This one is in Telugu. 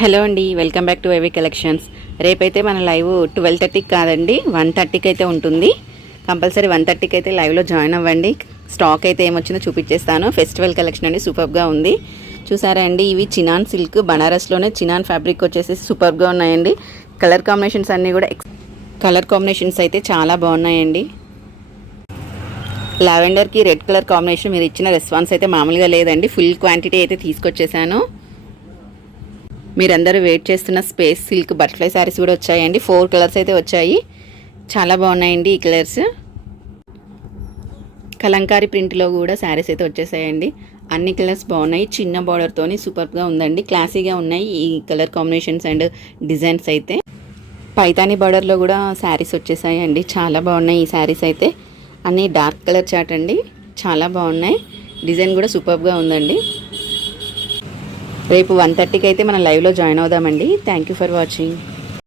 హలో అండి, welcome back to AV collections. రేపైతే మన లైవ్ 12:30కి కాదండి 1:30కి అయితే ఉంటుంది. కంపల్సరీ 1:30కి అయితే లైవ్లో జాయిన్ అవ్వండి. స్టాక్ అయితే ఏమొచ్చిందో చూపించేస్తాను. ఫెస్టివల్ కలెక్షన్ అండి, సూపర్గా ఉంది. చూసారా అండి, ఇవి చినాన్ సిల్క్, బనారస్లోనే చినాన్ ఫ్యాబ్రిక్ వచ్చేసి సూపర్గా ఉన్నాయండి. కలర్ కాంబినేషన్స్ అన్నీ కూడా కలర్ కాంబినేషన్స్ అయితే చాలా బాగున్నాయండి. లావెండర్కి రెడ్ కలర్ కాంబినేషన్ మీరు ఇచ్చిన రెస్పాన్స్ అయితే మామూలుగా లేదండి. ఫుల్ క్వాంటిటీ అయితే తీసుకొచ్చేసాను. మీరందరూ వెయిట్ చేస్తున్న స్పేస్ సిల్క్ బటర్ఫ్లై శారీస్ కూడా వచ్చాయండి. 4 కలర్స్ అయితే వచ్చాయి. చాలా బాగున్నాయండి ఈ కలర్స్. కలంకారీ ప్రింట్లో కూడా శారీస్ అయితే వచ్చేసాయండి. అన్ని కలర్స్ బాగున్నాయి. చిన్న బార్డర్తోని సూపర్గా ఉందండి. క్లాసీగా ఉన్నాయి ఈ కలర్ కాంబినేషన్స్ అండ్ డిజైన్స్ అయితే. పైతానీ బార్డర్లో కూడా శారీస్ వచ్చేసాయండి. చాలా బాగున్నాయి ఈ శారీస్ అయితే. అన్నీ డార్క్ కలర్ చాట్ అండి, చాలా బాగున్నాయి. డిజైన్ కూడా సూపర్గా ఉందండి. రేపు 1:30కి అయితే మనం లైవ్లో జాయిన్ అవుదామండి. Thank you for watching.